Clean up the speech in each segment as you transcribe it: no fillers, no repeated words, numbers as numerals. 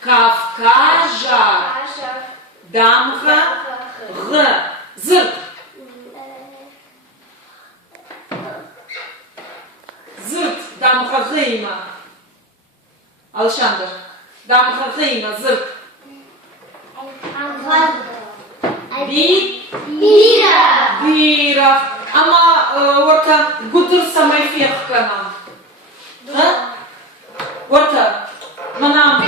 Кавказа. Дамха. Г. Зырт. Зырт. Дамха гыйма. Александр. Дамха гыйма. Зырт. Бира. Ama orta gudur samay fiyah kanam. Orta. Manam.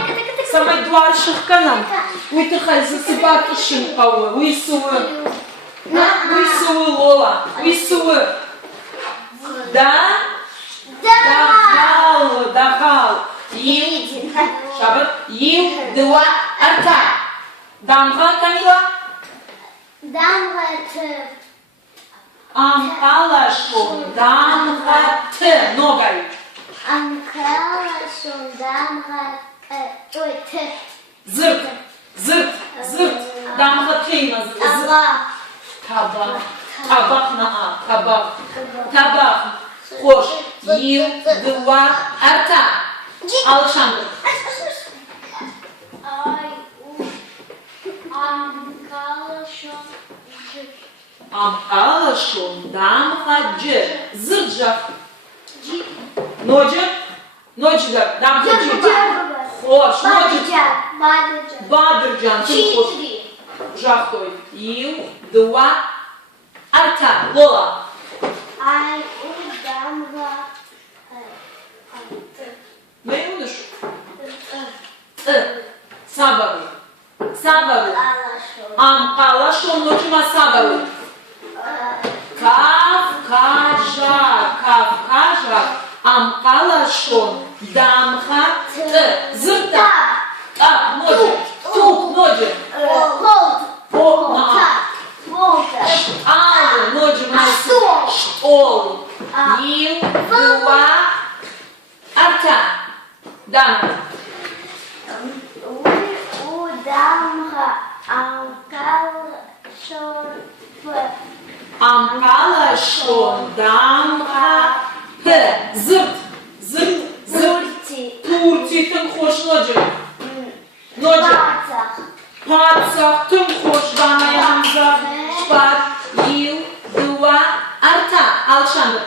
Самый дворших канам. Уйти засыпать ищем кого. Уйсувы. Уйсувы Лола. Уйсувы. Да? Дахал. Дахал. Ил. Шабат. Ил. Два. Арта. Дамха Камила. Дамха Т. Амкалашон. Дамха Т. Ногой. Амкалашон. Дамха Ой, Т. Зырт. Зырт. Зырт. Дамха Тейна. Табак. Табак на А. Табак. Табак. Хош. Ил. Два. Арта. Александр. Амкалашон. Дамха Дж. Зырджах. Ноджа. Ноджа. Дамха Дж. Хош. Ноджа. Бадырджан. Читри. Жахтой. Ил. Два. Арта. Лола. Ай, дамга. Не будешь? Сабару. Сабару. Амкалашон. Ночима сабару. Кавказа. Кавказа. Амкалашон. Дамха. Зырта. А, ноги. Тук, ноги. По, на. Алы, ноги, ноги. Штол. Ил, два. Арта. Дана. Дамга. Амкалашон. Дамха. П. Зырт. Зырт. Зырт. Турти. Тым хош ноги. Ноги. Пацах. Тым хош. Дана Ямза. Шпат. Ил. Два. Арта. Александр.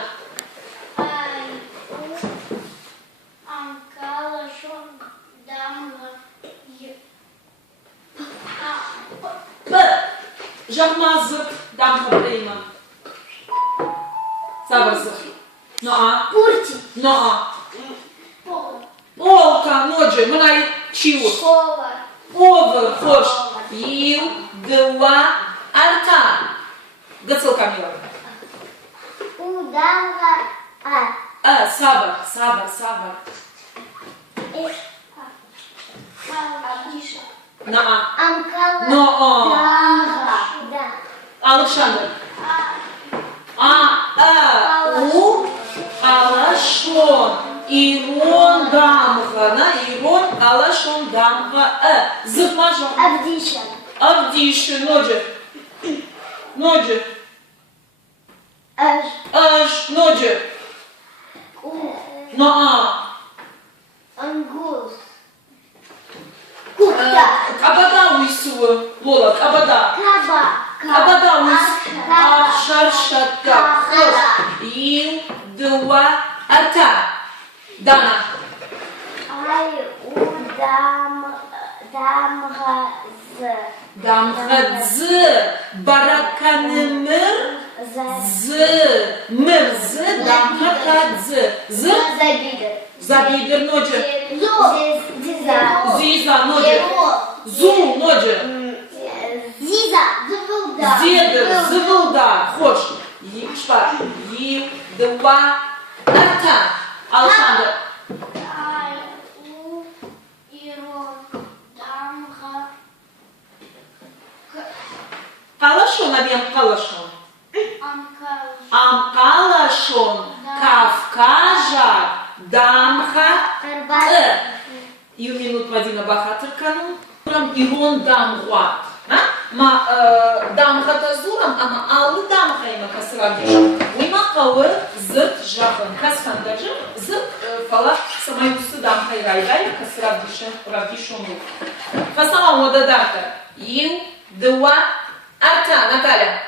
П. Жахмазы. Дамха Прейма. Сабарзы. Ноа. Пурти. Ноа. Полка. Ноджи. Мынай чиу. Овер. Хош. Ил. Два. Арта. Гацел Камила. Дамга. Сабар. Сабар. Сабар. Ноа. Амкала. Ноа. Дамга. Александр. У. Алашон. Ирон дамха. На Ирон. Алашон дамха. Зырмажа. Авдиша. Авдиши. Ноджи. Ноджи. Аж. Ноджи. Ноа. Ангус. Кукта. Абада уйсу. Лола. Абада. Каба. Абада уйсу. Ахшаршата. Ил. Два. Арта. Дана. Ай, дамга. Дамхадз. Бараканымыр. Мырз. Дамхадз. Забидер. Забидер. Ноджи. Зиза. Зиза. Ноджи. Зу. Ноджи. Зиза. Зывылда. Дедер. Зывылда. Хош. Шпа. Ил. Два. Арта. Александр. Калашон. Абьям калашон. Амкалашон. Кавказа. Дамха. Юминут Мадина Бахатыр канун. Ирон дамгуа. Ма дамха тазурам, ама аллы дамха има касырадыш. Уйма кавы зырт жахын. Касхандажы зырт Кала, самаюсы дам хайрайдай, равдишону. Фасама модадарта. Ил, два, арта, Наталья.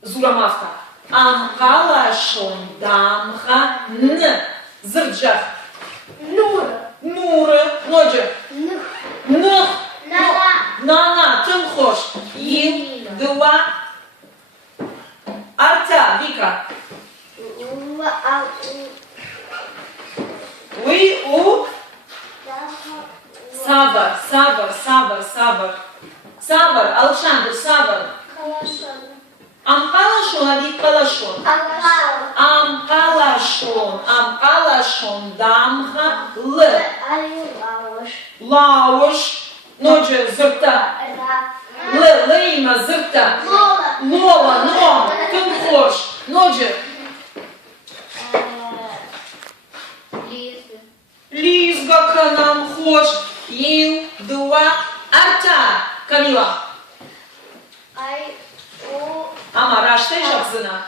Зурамавта. Амкалашон дамха н. Зырджах. Нуры. Ноджи. Нух. Нана. Тым хош. Ил, два. Арта. Вика. Вы у. Савар. Савар. Александр. Савар. Амкалашон, адит калашон. Амкалашон, дамха, л. Лауш, ноджи, зырта. Л, лейма, зырта. Лола, ном, тымхош, ноджи. Лизга, канам, хош, ил, два, арта. Камила. Ama raştayacak zına.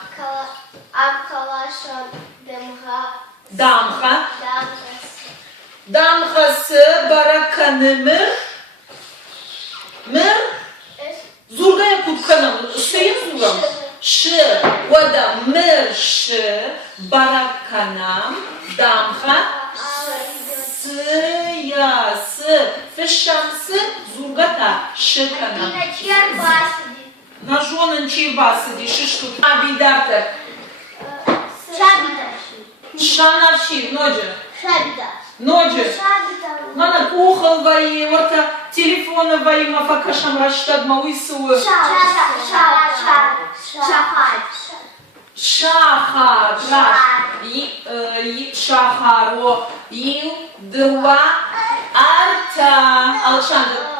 Damha. Damhası barakanımı. Mır. Zurgaya kutkanım. Sayın zuram. Şı. Vada mır şı. Barakanam. Damha. Sıya. Fışamsı. Zurgata. Şıkanam. На жонын чейбасы деші штук. Абидартер. Шанавши. Ноджи. Ноджи. Мана кухал ваи. Орта телефона ваи. Мафакашам раштад мауисуы. Шахар. Шахаро. Ил. Два. Арта. Александр.